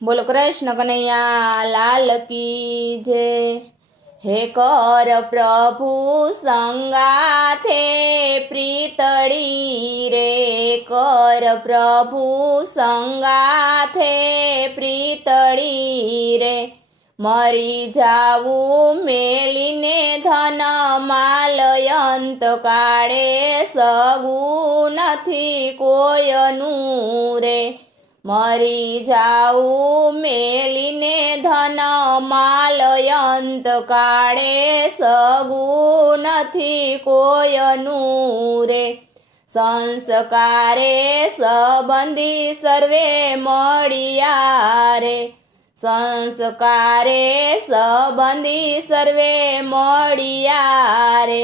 બોલો કૃષ્ણ કનૈયા લાલ કી જય। હે કર પ્રભુ સંગાથે પ્રીતળી રે, કર પ્રભુ સંગાથે પ્રીતળી રે। મરી જાવું મેલીને ધન માલયંત કાળે, સગું નથી કોયનું રે। મરી જાવું મેલીને ધન માલયંત કાળે, સગું નથી કોયનું રે। સંસ્કારે સંબંધી સર્વે મળ્યા રે, સંસ્કારે સંબંધી સર્વે મળ્યા રે।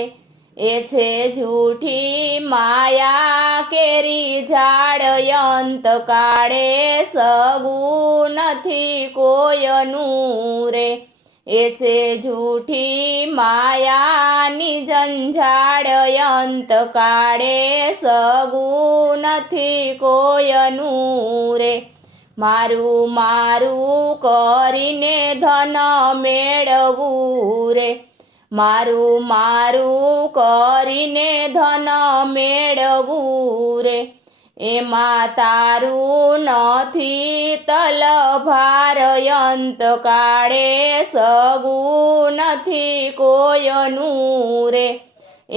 એ છે જૂઠી માયા કેરી ઝાડયંત કાળે, સગું નથી કોયનું રે। એ છે જૂઠી માયાની ઝંઝાળયંત કાળે, સગું નથી કોયનું રે। મારું મારું કરીને ધન મેળવું રે, મારું મારું કરીને ધન મેળવું રે। એમાં તારું નથી તલભારયંત કાળે, સગું નથી કોયનું રે।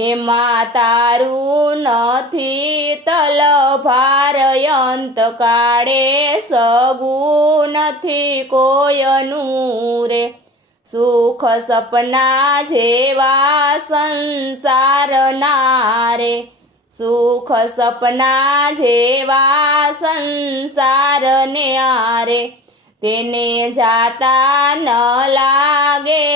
એમાં તારું નથી તલભારયંત કાળે, સગું નથી કોયનું રે। સુખ સપના જેવા સંસારના રે, સુખ સપના જેવા સંસારને આરે, તેને જાતા ન લાગે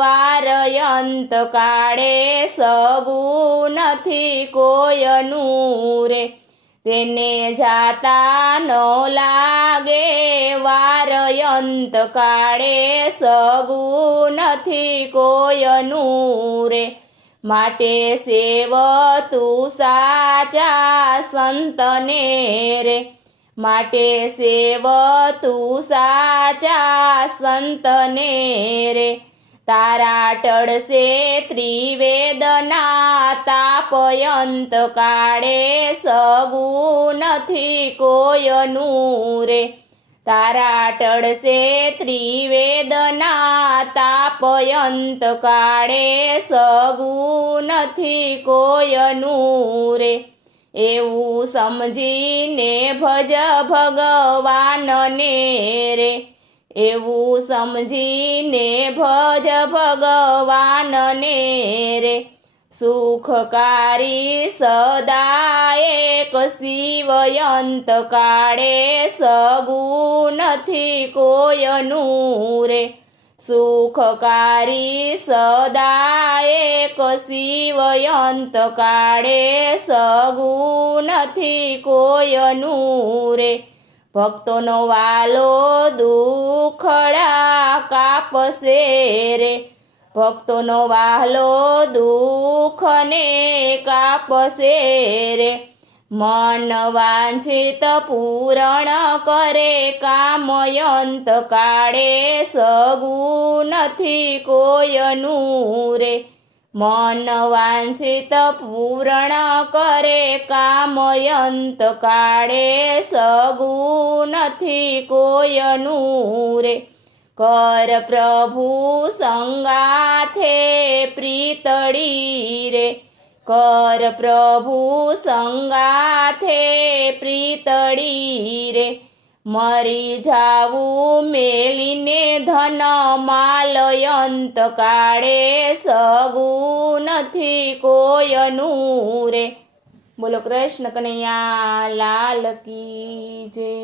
વારયંત કાળે, સગું નથી કોયનું રે। તેને જાતા ન લાગે વારયંત કાળે, સગું નથી કોયનું રે। માટે સેવ તું સાચા સંતને રે, માટે સેવ તું સાચા સંતને રે। તારા ટળશે ત્રિવેદના તાપયંત કાળે, સગું નથી કોયનું રે। તારા ટળશે ત્રિવેદના તાપયંત કાળે, સગું નથી કોયનું રે। એવું સમજીને ભજ ભગવાનને રે, એવું સમજીને ભજ ભગવાનને રે। સુખકારી સદા એક શિવયંત કાળે, સગું નથી કોયનું રે। સુખકારી સદા એક શિવયંત કાળે, સગું નથી કોયનું રે। ભક્તોનો વાલો દુખડા કાપશે રે, ભક્તોનો વાલો દુઃખને કાપશે રે। મન વાંછિત પૂરણ કરે કામયંત કાળે, સગું નથી કોયનું રે। મન વાંછિત પૂરણ કરે કામયંત કાળે, સગું નથી કોયનું રે। કર પ્રભુ સંગાથે પ્રીતળી રે, કર પ્રભુ સંગાથે પ્રીતળી રે। મરી જાવું મેલીને ધન માલયંત કાળે, સગું નથી કોયનું રે। બોલો કૃષ્ણ કનૈયા લાલ કી જય।